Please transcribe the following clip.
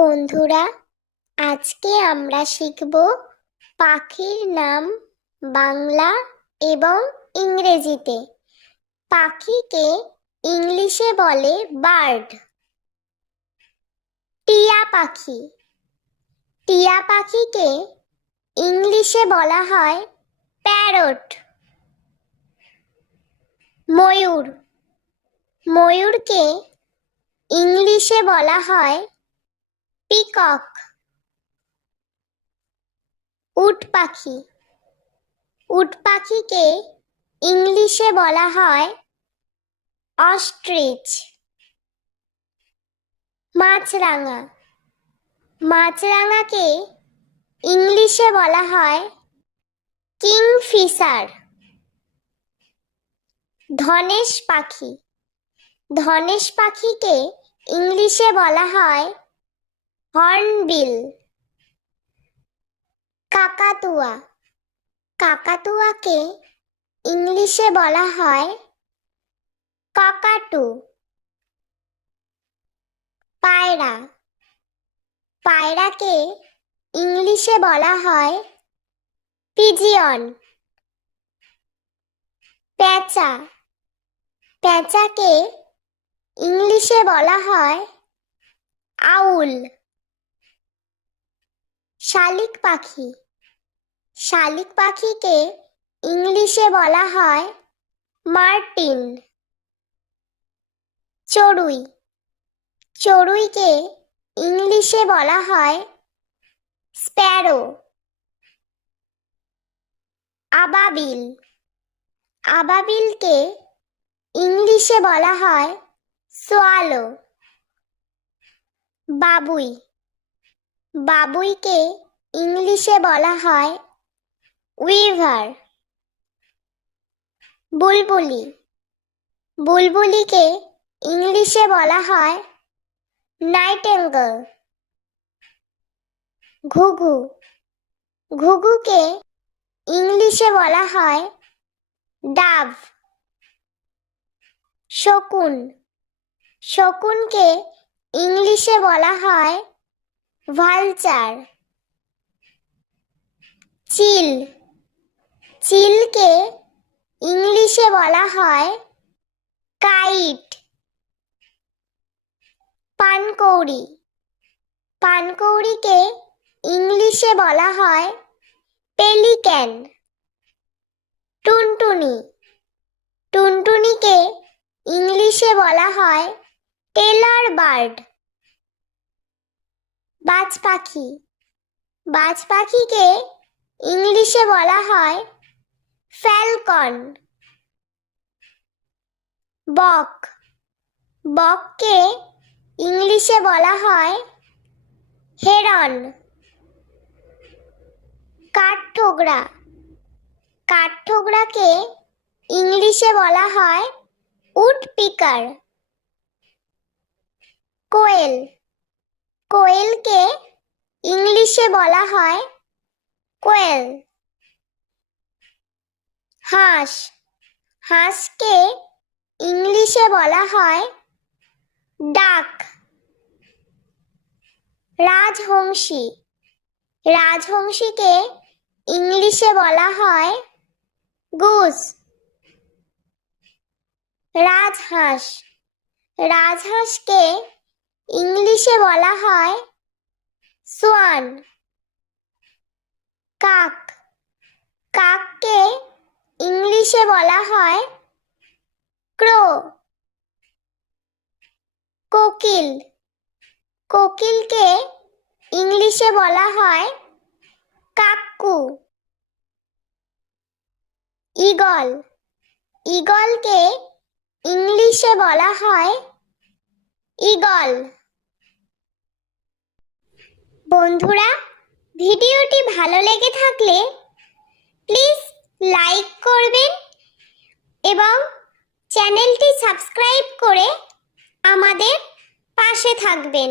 বন্ধুরা, আজকে আমরা শিখব পাখির নাম বাংলা এবং ইংরেজিতে। পাখিকে ইংলিশে বলে বার্ড। টিয়া পাখি। টিয়া পাখিকে ইংলিশে বলা হয় প্যারট। ময়ূর। ময়ূরকে ইংলিশে বলা হয় পিকক। উট পাখি। উট পাখিকে ইংলিশে বলা হয় অস্ট্রিচ। মাছরাঙা। মাছরাঙাকে ইংলিশে বলা হয় কিংফিশার। ধনেশ পাখি। ধনেশ পাখিকে ইংলিশে বলা হয় হর্নবিল। কাকাতুয়া। কাকাতুয়াকে ইংলিশে বলা হয় কাকাটু। পায়রা। পায়রাকে ইংলিশে বলা হয় পিজিয়ন। পেঁচা। পেঁচাকে ইংলিশে বলা হয় আউল। শালিক পাখি। শালিক পাখিকে ইংলিশে বলা হয় মার্টিন। চড়ুই। চড়ুইকে ইংলিশে বলা হয় স্প্যারো। আবাবিল। আবাবিলকে ইংলিশে বলা হয় সোয়ালো। বাবুই। বাবুইকে ইংলিশে বলা হয় উইভার। বুলবুলি। বুলবুলিকে ইংলিশে বলা হয় নাইটেঙ্গেল। ঘুঘু। ঘুঘুকে ইংলিশে বলা হয় ডাভ। শকুন। শকুনকে ইংলিশে বলা হয় ভালচার। চিল। চিলকে ইংলিশে বলা হয় কাইট। পানকৌড়ি। পানকৌড়িকে ইংলিশে বলা হয় পেলিক্যান। টুনটুনি। টুনটুনিকে ইংলিশে বলা হয় টেলর বার্ড। বাজ পাখি। বাজ পাখিকে ইংলিশে বলা হয় ফ্যালকন। বক। বককে ইংলিশে বলা হয় হেরন। কাঠঠোকরা। কাঠঠোকরাকে ইংলিশে বলা হয় উডপিকার। কোয়েল। কোয়েলকে ইংলিশে বলা হয় কোয়েল। হাঁস। হাঁসকে ইংলিশে বলা হয় ডাক। রাজহংসী। রাজহংসীকে ইংলিশে বলা হয় গুস। রাজহাঁস। রাজহাঁসকে ইংলিশে বলা হয় সোয়ান। কাক। কাককে ইংলিশে বলা হয় ক্রো। কোকিল। কোকিলকে ইংলিশে বলা হয় কাক্কু। ঈগল। ঈগলকে ইংলিশে বলা হয় ঈগল। বন্ধুরা, ভিডিওটি ভালো লেগে থাকলে প্লিজ লাইক করবেন এবং চ্যানেলটি সাবস্ক্রাইব করে আমাদের পাশে থাকবেন।